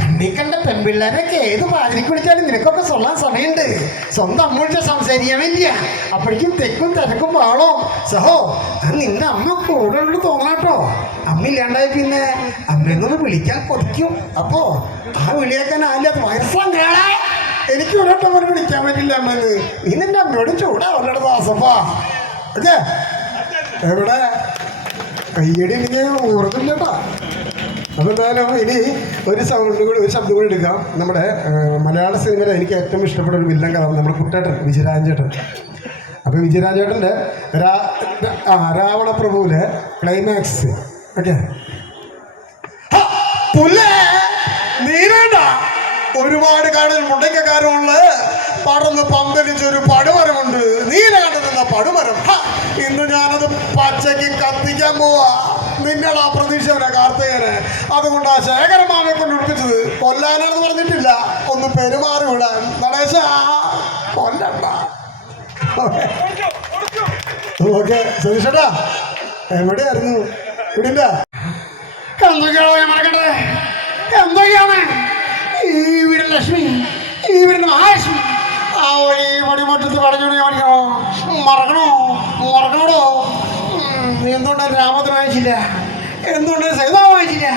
കണ്ണി കണ്ട പെൺപിള്ളേരൊക്കെ ഏത് പാതിരിക്ക് വിളിച്ചാലും നിനക്കൊക്കെ സൊല്ലാൻ സമയമുണ്ട്. സ്വന്തം അമ്മൂഴ്ച സംസാരിക്കാൻ വേണ്ടിയാ. അപ്പോഴേക്കും തെക്കും തിരക്കും പാളോ. സഹോ നിന്റെ അമ്മ കൂടെ തോന്നാട്ടോ അമ്മ ഇല്ലാണ്ടായി പിന്നെ. അമ്മയെന്നൊന്ന് വിളിക്കാൻ കൊതിക്കും. അപ്പോ ആ വിളിയാക്കാൻ അത് വയസ്സാം കേളാ എനിക്ക് ഒരോട്ടം പോലെ വിളിക്കാൻ പറ്റില്ല അമ്മന്ന് നീ നിന്റെ അമ്മയോട് ചൂടാ അവരുടെ ദാസപ്പാ അതെ. എവിടെ? കയ്യടി എനിക്ക് ഊർന്നില്ലട്ടാ അപ്പോൾ എന്തായാലും ഇനി ഒരു സൗണ്ട് കൂടി ഒരു ശബ്ദം കൂടി എടുക്കാം. നമ്മുടെ മലയാള സിനിമയിൽ എനിക്ക് ഏറ്റവും ഇഷ്ടപ്പെട്ട ഒരു വില്ലൻ കഥ നമ്മുടെ കുട്ടേട്ടൻ വിജയരാജേട്ടൻ അപ്പോൾ വിജയരാജേട്ടന്റെ രാ ആ രാവണ പ്രഭുവിലെ ക്ലൈമാക്സ് ഓക്കെ. പുല്ലേ? ഒരുപാട് കാടിൽ മുണ്ടയ്ക്കാരുമുള്ള പടന്ന് പന്തലിച്ചൊരു പടുമരമുണ്ട്. നീല നിന്ന പടുമരം. ഇന്ന് ഞാനത് പച്ചയ്ക്ക് കത്തിക്കാൻ പോവാ. നിന്നടാ പ്രതീക്ഷവനെ കാർത്തികനെ. അതുകൊണ്ട് ആ ശേഖരമാമയെ കൊണ്ട് ഉടുപ്പിച്ചത്. കൊല്ലാനെന്ന് പറഞ്ഞിട്ടില്ല. ഒന്ന് പെരുമാറി വിടാൻ. നടേശ കൊല്ലണ്ട. ഓക്കെ സതീഷേട്ടാ എവിടെയായിരുന്നു? ഇവിടില്ല എന്തൊക്കെയാണോ ഞാൻ മറക്കട്ടെ എന്തൊക്കെയാണ്? ഈ വീടിന്റെ ലക്ഷ്മി ഈ വീടിന് മഹാലക്ഷ്മി. ആ വഴി വടിമറ്റത്ത് പടഞ്ഞോണ്ട് കാണിക്കണോ? മറക്കണോ? മറക്കണോടോ? എന്തുകൊണ്ട് രാമത്തിന് വായിച്ചില്ല എന്തുകൊണ്ട് സൈതാ വായിച്ചില്ല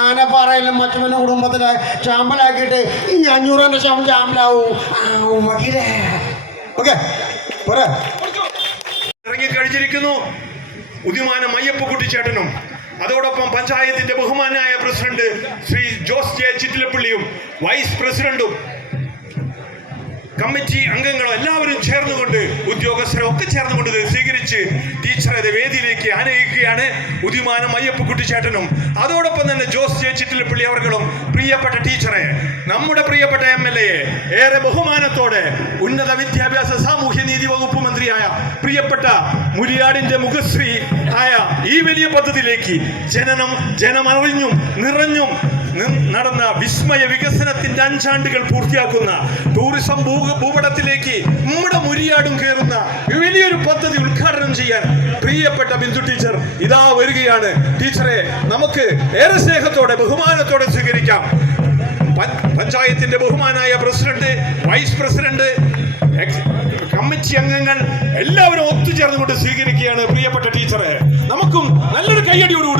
ആനപ്പാറയിലും മറ്റുമന്റെ കുടുംബത്തിലെ ചാമ്പലാക്കിയിട്ട് ഈ അഞ്ഞൂറിന്റെ ശാമ്പ് ചാമ്പലാവും. വക്കീലേ. ഓക്കെ പോരെ. ഇറങ്ങിക്കഴിഞ്ഞിരിക്കുന്നു ഉദ്യമാനം അയ്യപ്പ കുട്ടിച്ചേട്ടനും. അതോടൊപ്പം പഞ്ചായത്തിന്റെ ബഹുമാനായ പ്രസിഡന്റ് ശ്രീ ജോസ് ജെ ചിറ്റിലപ്പള്ളിയും വൈസ് പ്രസിഡന്റും കമ്മിറ്റി അംഗങ്ങളും എല്ലാവരും ചേർന്നുകൊണ്ട് ഉദ്യോഗസ്ഥരോ ഒക്കെ ചേർന്നുകൊണ്ട് സ്വീകരിച്ച് ടീച്ചറെ വേദിയിലേക്ക് ആനയിക്കുകയാണ്. ഉദ്യമാനം അയ്യപ്പ കുട്ടിച്ചേട്ടനും. അതോടൊപ്പം തന്നെ ജോസ് ജെ ചിറ്റിലപ്പള്ളി അവർകളും പ്രിയപ്പെട്ട ടീച്ചറെ നമ്മുടെ പ്രിയപ്പെട്ട എം എൽ എ ഏറെ ബഹുമാനത്തോടെ ഉന്നത വിദ്യാഭ്യാസ സാമൂഹ്യ നീതി വകുപ്പ് മന്ത്രിയായ പ്രിയപ്പെട്ട മുരിയാടിന്റെ മുഖശ്രീ ആയ ഈ വലിയ പദ്ധതിയിലേക്ക് ജനനം ജനമറിഞ്ഞും നിറഞ്ഞും നടന്ന വിസ്മയ വികസനത്തിന്റെ അഞ്ചാണ്ടുകൾ പൂർത്തിയാക്കുന്ന ടൂറിസം ഭൂ ഭൂപടത്തിലേക്ക് നമ്മുടെ മുരിയാടും കയറുന്ന വലിയൊരു പദ്ധതി ഉദ്ഘാടനം ചെയ്യാൻ പ്രിയപ്പെട്ട ബിന്ദു ടീച്ചർ ഇതാ വരികയാണ്. ടീച്ചറെ നമുക്ക് ഏറെ സ്നേഹത്തോടെ ബഹുമാനത്തോടെ സ്വീകരിക്കാം. പഞ്ചായത്തിന്റെ ബഹുമാനായ പ്രസിഡന്റ് വൈസ് പ്രസിഡന്റ് കമ്മിറ്റി അംഗങ്ങൾ എല്ലാവരും ഒത്തുചേർന്നുകൊണ്ട് സ്വീകരിക്കുകയാണ് പ്രിയപ്പെട്ട ടീച്ചറെ. നമുക്കും നല്ലൊരു പ്രിയപ്പെട്ട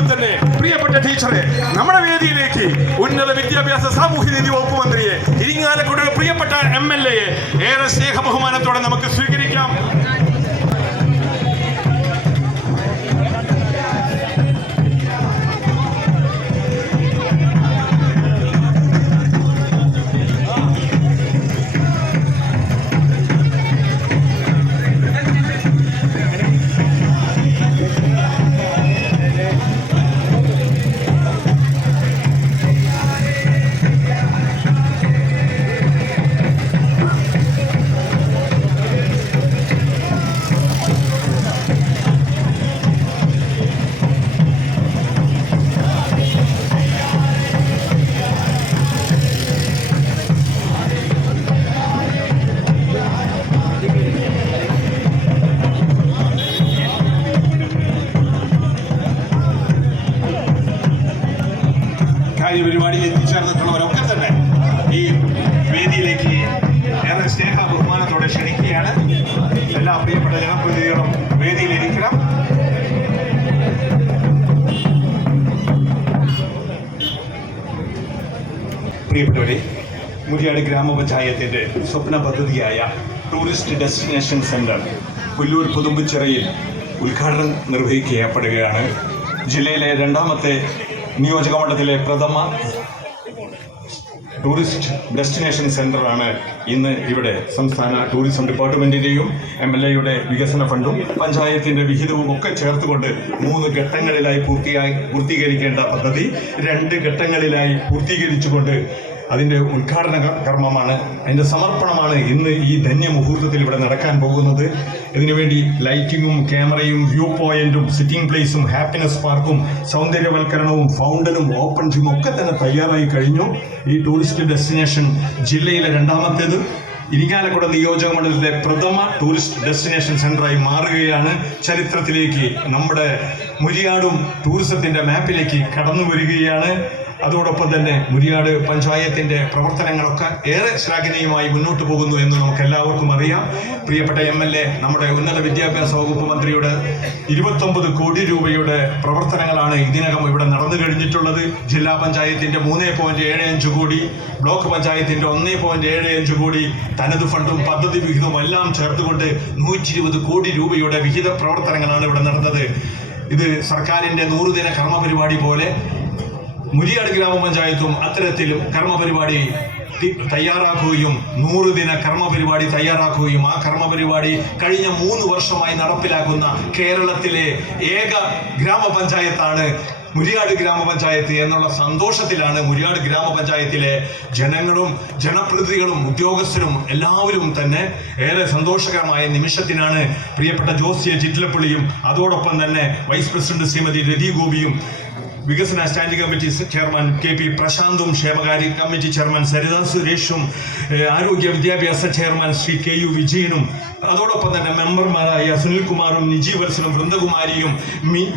ടീച്ചറെ നമ്മുടെ വേദിയിലേക്ക് ഉന്നത വിദ്യാഭ്യാസ സാമൂഹ്യ നീതി വകുപ്പ് മന്ത്രിയെ ഇരിങ്ങാലക്കുട പ്രിയപ്പെട്ട എം എൽ എയെ ഏറെ സ്നേഹ ബഹുമാനത്തോടെ നമുക്ക് സ്വീകരിക്കാം. പ്രിയപ്പെട്ടവരെ മുരിയാട് ഗ്രാമപഞ്ചായത്തിന്റെ സ്വപ്ന പദ്ധതിയായ ടൂറിസ്റ്റ് ഡെസ്റ്റിനേഷൻ സെന്റർ പുല്ലൂർ പുതുമ്പുച്ചിറയിൽ ഉദ്ഘാടനം നിർവഹിക്കപ്പെടുകയാണ് ജില്ലയിലെ രണ്ടാമത്തെ നിയോജകമണ്ഡലത്തിലെ പ്രഥമ ടൂറിസ്റ്റ് ഡെസ്റ്റിനേഷൻ സെന്ററാണ് ഇന്ന് ഇവിടെ സംസ്ഥാന ടൂറിസം ഡിപ്പാർട്ട്മെന്റിന്റെയും എം എൽ എയുടെ വികസന ഫണ്ടും പഞ്ചായത്തിന്റെ വിഹിതവും ഒക്കെ ചേർത്തുകൊണ്ട് മൂന്ന് ഘട്ടങ്ങളിലായി പൂർത്തിയായി പൂർത്തീകരിക്കേണ്ട പദ്ധതി രണ്ട് ഘട്ടങ്ങളിലായി പൂർത്തീകരിച്ചുകൊണ്ട് അതിന്റെ ഉദ്ഘാടന കർമ്മമാണ് അതിന്റെ സമർപ്പണമാണ് ഇന്ന് ഈ ധന്യ മുഹൂർത്തത്തിൽ ഇവിടെ നടക്കാൻ പോകുന്നത്. ഇതിനുവേണ്ടി ലൈറ്റിങ്ങും ക്യാമറയും വ്യൂ പോയിന്റും സിറ്റിംഗ് പ്ലേസും ഹാപ്പിനെസ് പാർക്കും സൗന്ദര്യവൽക്കരണവും ഫൗണ്ടനും ഓപ്പൺ ജിമ്മും ഒക്കെ തന്നെ തയ്യാറായി കഴിഞ്ഞു. ഈ ടൂറിസ്റ്റ് ഡെസ്റ്റിനേഷൻ ജില്ലയിലെ രണ്ടാമത്തേത്. ഇരിങ്ങാലക്കുട നിയോജക മണ്ഡലത്തിലെ പ്രഥമ ടൂറിസ്റ്റ് ഡെസ്റ്റിനേഷൻ സെന്ററായി മാറുകയാണ്. ചരിത്രത്തിലേക്ക് നമ്മുടെ മുരിയാടും ടൂറിസത്തിന്റെ മാപ്പിലേക്ക് കടന്നു വരികയാണ്. അതോടൊപ്പം തന്നെ മുരിയാട് പഞ്ചായത്തിന്റെ പ്രവർത്തനങ്ങളൊക്കെ ഏറെ ശ്ലാഘനീയമായി മുന്നോട്ട് പോകുന്നു എന്ന് നമുക്ക് എല്ലാവർക്കും അറിയാം. പ്രിയപ്പെട്ട എം എൽ എ നമ്മുടെ ഉന്നത വിദ്യാഭ്യാസ വകുപ്പ് മന്ത്രിയുടെ ഇരുപത്തൊമ്പത് കോടി രൂപയുടെ പ്രവർത്തനങ്ങളാണ് ഇതിനകം ഇവിടെ നടന്നു കഴിഞ്ഞിട്ടുള്ളത്. ജില്ലാ പഞ്ചായത്തിന്റെ മൂന്ന് പോയിന്റ് ഏഴ് അഞ്ച് കോടി ബ്ലോക്ക് പഞ്ചായത്തിന്റെ ഒന്ന് പോയിന്റ് ഏഴ് അഞ്ച് കോടി തനത് ഫണ്ടും പദ്ധതി വിഹിതവും എല്ലാം ചേർത്തുകൊണ്ട് നൂറ്റി ഇരുപത് കോടി രൂപയുടെ വിഹിത പ്രവർത്തനങ്ങളാണ് ഇവിടെ നടന്നത്. ഇത് സർക്കാരിന്റെ നൂറുദിന കർമ്മ പരിപാടി പോലെ മുരിയാട് ഗ്രാമപഞ്ചായത്തും അത്തരത്തിലും കർമ്മപരിപാടി തയ്യാറാക്കുകയും നൂറ് ദിന കർമ്മപരിപാടി തയ്യാറാക്കുകയും ആ കർമ്മപരിപാടി കഴിഞ്ഞ മൂന്ന് വർഷമായി നടപ്പിലാക്കുന്ന കേരളത്തിലെ ഏക ഗ്രാമപഞ്ചായത്താണ് മുരിയാട് ഗ്രാമപഞ്ചായത്ത് എന്നുള്ള സന്തോഷത്തിലാണ് മുരിയാട് ഗ്രാമപഞ്ചായത്തിലെ ജനങ്ങളും ജനപ്രതിനിധികളും ഉദ്യോഗസ്ഥരും എല്ലാവരും തന്നെ ഏറെ സന്തോഷകരമായ നിമിഷത്തിനാണ് പ്രിയപ്പെട്ട ജോസിയ ചിറ്റിലപ്പള്ളിയും അതോടൊപ്പം തന്നെ വൈസ് പ്രസിഡന്റ് ശ്രീമതി രതി ഗോപിയും വികസന standing committee chairman K P പ്രശാന്തും ക്ഷേമകാര്യ കമ്മിറ്റി ചെയർമാൻ സരിതാ സുരേഷും ആരോഗ്യ വിദ്യാഭ്യാസ ചെയർമാൻ ശ്രീ കെ യു വിജയനും അതോടൊപ്പം തന്നെ മെമ്പർമാരായ സുനിൽകുമാറും നിജി വത്സനും വൃന്ദകുമാരിയും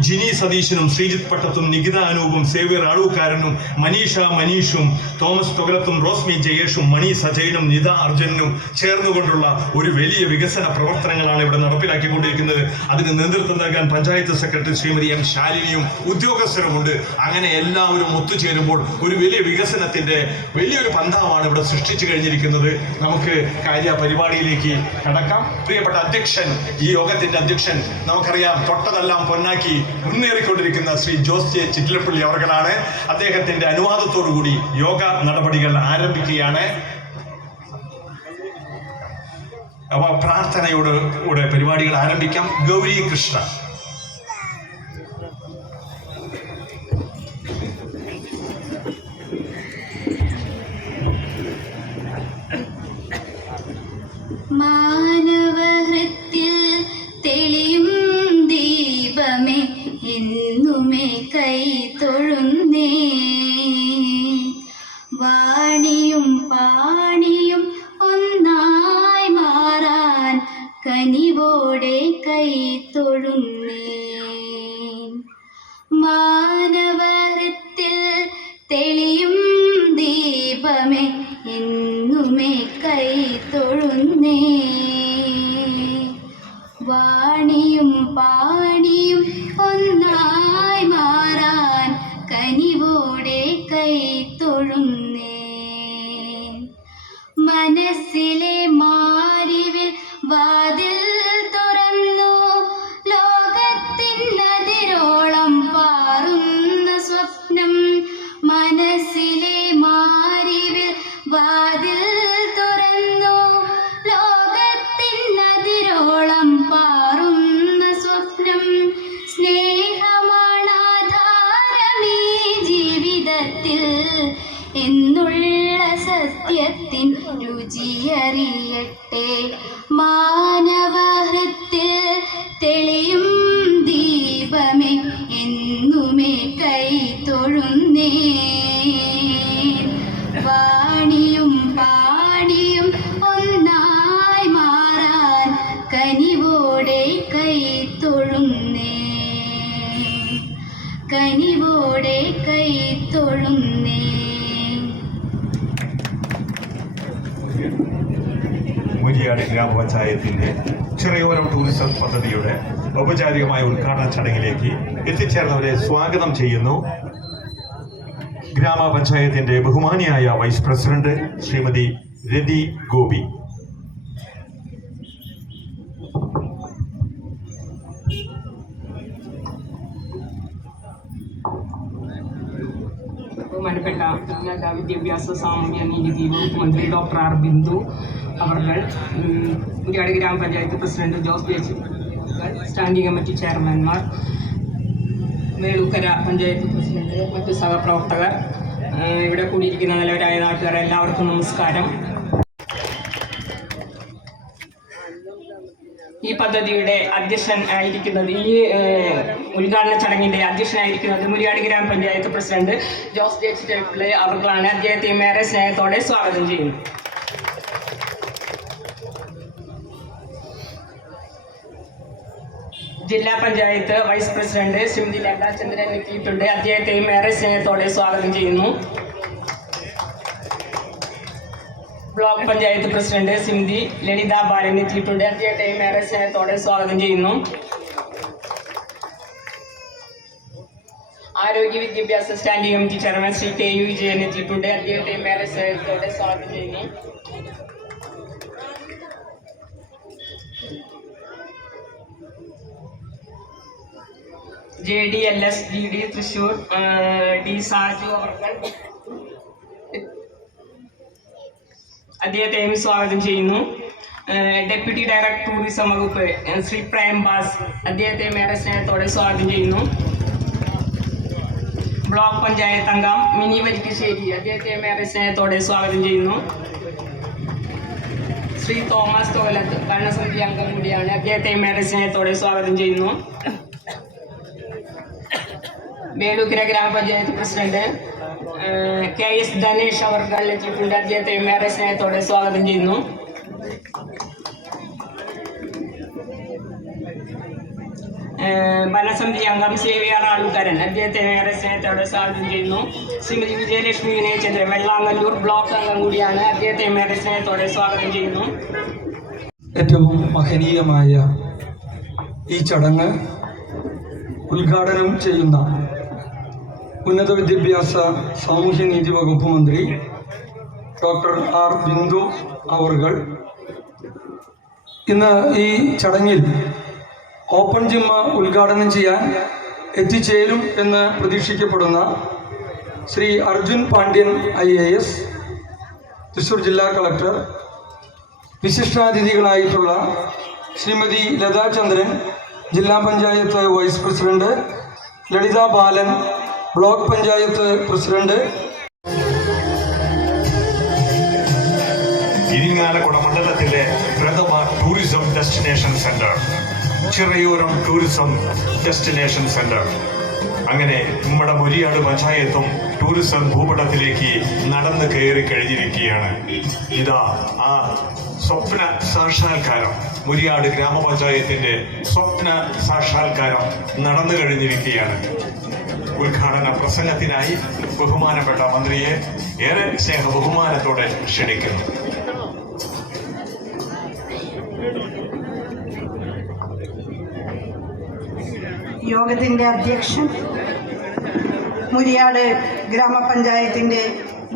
ജിനി സതീശനും ശ്രീജിത്ത് പട്ടത്തും നികിത അനൂപും സേവ്യർ അളൂക്കാരനും മനീഷ മനീഷും തോമസ് തൊകലത്തും റോസ്മി ജയേഷും മണി സജയനും നിത അർജുനും ചേർന്നുകൊണ്ടുള്ള ഒരു വലിയ വികസന പ്രവർത്തനങ്ങളാണ് ഇവിടെ നടപ്പിലാക്കിക്കൊണ്ടിരിക്കുന്നത്. അതിന് നേതൃത്വം നൽകാൻ പഞ്ചായത്ത് സെക്രട്ടറി ശ്രീമതി എം ശാലിനിയും ഉദ്യോഗസ്ഥരുമുണ്ട്. അങ്ങനെ എല്ലാവരും ഒത്തുചേരുമ്പോൾ ഒരു വലിയ വികസനത്തിന്റെ വലിയൊരു പന്ഥാവാണ് ഇവിടെ സൃഷ്ടിച്ചു കഴിഞ്ഞിരിക്കുന്നത്. നമുക്ക് കാര്യ പരിപാടിയിലേക്ക് കടക്കാം. പ്രിയപ്പെട്ട അധ്യക്ഷൻ ഈ യോഗത്തിന്റെ അധ്യക്ഷൻ നമുക്കറിയാം തൊട്ടതെല്ലാം പൊന്നാക്കി മുന്നേറിക്കൊണ്ടിരിക്കുന്ന ശ്രീ ജോസ് ജെ ചിറ്റിലപ്പള്ളി അവർകളാണ്. അദ്ദേഹത്തിന്റെ അനുവാദത്തോടു കൂടി യോഗ നടപടികൾ ആരംഭിക്കുകയാണ്. അപ്പൊ പ്രാർത്ഥനയോട് കൂടെ പരിപാടികൾ ആരംഭിക്കാം. ഗൗരി കൃഷ്ണ. എന്നുമേ കൈ തൊഴുന്നേ. മുരിയാട് ഗ്രാമപഞ്ചായത്തിന്റെ ചെറിയോരം ടൂറിസം പദ്ധതിയുടെ ഔപചാരികമായ ഉദ്ഘാടന ചടങ്ങിലേക്ക് എത്തിച്ചേർന്നവരെ സ്വാഗതം ചെയ്യുന്നു. ഗ്രാമപഞ്ചായത്തിന്റെ ബഹുമാനിയായ വൈസ് പ്രസിഡന്റ് ശ്രീമതി രതി ഗോപി. ബഹുമാനപ്പെട്ട ഉന്നത വിദ്യാഭ്യാസ സാമൂഹ്യ നീതി വകുപ്പ് മന്ത്രി ഡോക്ടർ ആർ ബിന്ദു അവർ മുരിയാട് ഗ്രാമപഞ്ചായത്ത് പ്രസിഡന്റ് ജോസ് ജേച്ചി സ്റ്റാൻഡിംഗ് കമ്മിറ്റി ചെയർമാൻമാർ വേളൂക്കര പഞ്ചായത്ത് പ്രസിഡന്റ് മറ്റ് സഹപ്രവർത്തകർ ഇവിടെ കൂടിയിരിക്കുന്ന നല്ലവരായ നാട്ടുകാർ എല്ലാവർക്കും നമസ്കാരം. ഈ പദ്ധതിയുടെ അധ്യക്ഷൻ ആയിരിക്കുന്നത് ഈ ഉദ്ഘാടന ചടങ്ങിന്റെ അധ്യക്ഷനായിരിക്കുന്നത് മുരിയാട് ഗ്രാമപഞ്ചായത്ത് പ്രസിഡന്റ് ജോസ് ജെ ചിറ്റപ്പിള്ളി അവർക്കാണ് അദ്ദേഹത്തെ ഏറെ സ്നേഹത്തോടെ സ്വാഗതം ചെയ്യുന്നു. ജില്ലാ പഞ്ചായത്ത് വൈസ് പ്രസിഡന്റ് ശ്രീമതി ലതാചന്ദ്രൻ എത്തിയിട്ടുണ്ട് അദ്ദേഹത്തെയും ഏറെ സ്നേഹത്തോടെ സ്വാഗതം ചെയ്യുന്നു. ബ്ലോക്ക് പഞ്ചായത്ത് പ്രസിഡന്റ് സിന്ധി ലളിത ബാലൻ എത്തിയിട്ടുണ്ട് അദ്ദേഹത്തെയും ഏറെ സ്നേഹത്തോടെ സ്വാഗതം ചെയ്യുന്നു. ആരോഗ്യ വിദ്യാഭ്യാസ standing committee chairman Shri K U Vijayan എത്തിയിട്ടുണ്ട് അദ്ദേഹത്തെയും ഏറെ സ്നേഹത്തോടെ സ്വാഗതം ചെയ്യുന്നു. J D L S G D Thrissur D Saju അവർകൾ അദ്ദേഹത്തെയും സ്വാഗതം ചെയ്യുന്നു. ഡെപ്യൂട്ടി ഡയറക്ടർ ടൂറിസം വകുപ്പ് ശ്രീ ശ്രീ പ്രേംബാസ് അദ്ദേഹത്തെയും ഏറെ സ്നേഹത്തോടെ സ്വാഗതം ചെയ്യുന്നു. ബ്ലോക്ക് പഞ്ചായത്ത് അംഗം മിനി വരിക്കശ്ശേരി അദ്ദേഹത്തെയും ഏറെ സ്നേഹത്തോടെ സ്വാഗതം ചെയ്യുന്നു. ശ്രീ തോമസ് തോലത്ത് ഭരണസമിതി അംഗം കൂടിയാണ് അദ്ദേഹത്തെയും ഏറെ സ്നേഹത്തോടെ സ്വാഗതം ചെയ്യുന്നു. വേലൂക്കര ഗ്രാമപഞ്ചായത്ത് പ്രസിഡന്റ് കെ എസ് ധനേഷ് അവർ എത്തിയിട്ടുണ്ട് അദ്ദേഹത്തെ ഏറെ സ്നേഹത്തോടെ സ്വാഗതം ചെയ്യുന്നു. ഭരണസമിതി അംഗം ആർ ആൾക്കാരൻ അദ്ദേഹത്തെ ഏറെ സ്നേഹത്തോടെ സ്വാഗതം ചെയ്യുന്നു. ശ്രീമതി വിജയലക്ഷ്മി വിനയചന്ദ്രൻ വെള്ളാങ്ങല്ലൂർ ബ്ലോക്ക് അംഗം കൂടിയാണ് അദ്ദേഹത്തെ ഏറെ സ്നേഹത്തോടെ സ്വാഗതം ചെയ്യുന്നു. ഏറ്റവും മഹനീയമായ ഈ ചടങ്ങ് ഉദ്ഘാടനം ചെയ്യുന്ന ഉന്നത വിദ്യാഭ്യാസ സാമൂഹ്യനീതി വകുപ്പ് മന്ത്രി ഡോക്ടർ ആർ ബിന്ദു അവർകൾ. ഇന്ന് ഈ ചടങ്ങിൽ ഓപ്പൺ ജിമ്മ ഉദ്ഘാടനം ചെയ്യാൻ എത്തിച്ചേരും എന്ന് പ്രതീക്ഷിക്കപ്പെടുന്ന Shri Arjun Pandian I A S Thrissur ജില്ലാ കളക്ടർ വിശിഷ്ടാതിഥികളായിട്ടുള്ള ശ്രീമതി ലതാചന്ദ്രൻ ജില്ലാ panchayat vice president Lalitha Balan block panchayat president. Irinjalakuda മണ്ഡലത്തിലെ പ്രഥമ tourism destination center. Chirayuram tourism destination center. അങ്ങനെ നമ്മുടെ മുരിയാട് പഞ്ചായത്തും ടൂറിസം ഭൂപടത്തിലേക്ക് നടന്നു കയറി കഴിഞ്ഞിരിക്കുകയാണ്. ഇതാ ആ സ്വപ്ന സാക്ഷാത്കാരം. മുരിയാട് ഗ്രാമപഞ്ചായത്തിന്റെ സ്വപ്ന സാക്ഷാത്കാരം നടന്നു കഴിഞ്ഞിരിക്കുകയാണ്. ഉദ്ഘാടന പ്രസംഗത്തിനായി ബഹുമാനപ്പെട്ട മന്ത്രിയെ ഏറെ സ്നേഹ ബഹുമാനത്തോടെ ക്ഷണിക്കുന്നു. യോഗത്തിന്റെ അധ്യക്ഷൻ മുരിയാട് ഗ്രാമപഞ്ചായത്തിന്റെ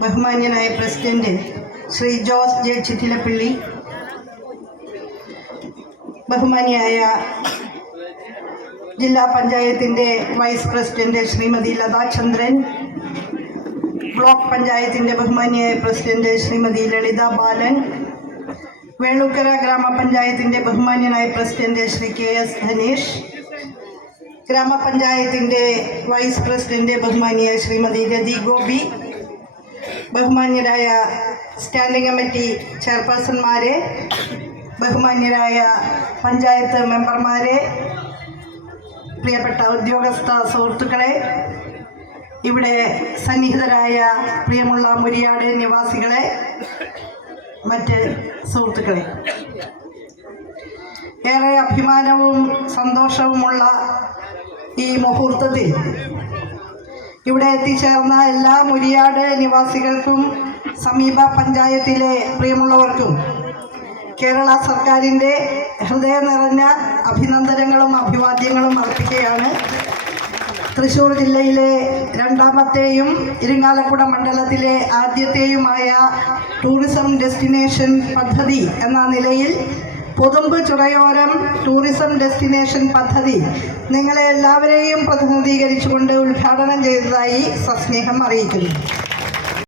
ബഹുമാന്യനായ പ്രസിഡന്റ് ശ്രീ ജോസ് ജെ ചിറ്റിലപ്പള്ളി ബഹുമാനിയായ ജില്ലാ പഞ്ചായത്തിന്റെ vice president Shrimati Latha Chandran block പഞ്ചായത്തിന്റെ ബഹുമാനിയായ പ്രസിഡന്റ് ശ്രീമതി ലളിത ബാലൻ വേണുക്കര ഗ്രാമപഞ്ചായത്തിന്റെ ബഹുമാന്യനായ president Shri K S Dhanesh ഗ്രാമപഞ്ചായത്തിന്റെ വൈസ് പ്രസിഡന്റ് ബഹുമാനിയ ശ്രീമതി രതി ഗോപി ബഹുമാന്യരായ സ്റ്റാൻഡിംഗ് കമ്മിറ്റി ചെയർപേഴ്സൺമാരെ ബഹുമാന്യരായ പഞ്ചായത്ത് മെമ്പർമാരെ പ്രിയപ്പെട്ട ഉദ്യോഗസ്ഥ സുഹൃത്തുക്കളെ ഇവിടെ സന്നിഹിതരായ പ്രിയമുള്ള മുരിയാട് നിവാസികളെ മറ്റ് സുഹൃത്തുക്കളെ. ഏറെ അഭിമാനവും സന്തോഷവുമുള്ള ഈ മുഹൂർത്തത്തിൽ ഇവിടെ എത്തിച്ചേർന്ന എല്ലാ മുരിയാട് നിവാസികൾക്കും സമീപ പഞ്ചായത്തിലെ പ്രിയമുള്ളവർക്കും കേരള സർക്കാരിന്റെ ഹൃദയം നിറഞ്ഞ അഭിനന്ദനങ്ങളും അഭിവാദ്യങ്ങളും അർപ്പിക്കുകയാണ്. തൃശ്ശൂർ ജില്ലയിലെ രണ്ടാമത്തെയും ഇരിങ്ങാലക്കുട മണ്ഡലത്തിലെ ആദ്യത്തെയുമായ ടൂറിസം ഡെസ്റ്റിനേഷൻ പദ്ധതി എന്ന നിലയിൽ പൊതുമ്പ് ചുറയോരം ടൂറിസം ഡെസ്റ്റിനേഷൻ പദ്ധതി നിങ്ങളെ എല്ലാവരെയും പ്രതിനിധീകരിച്ചുകൊണ്ട് ഉദ്ഘാടനം ചെയ്തതായി സസ്നേഹം അറിയിക്കുന്നു.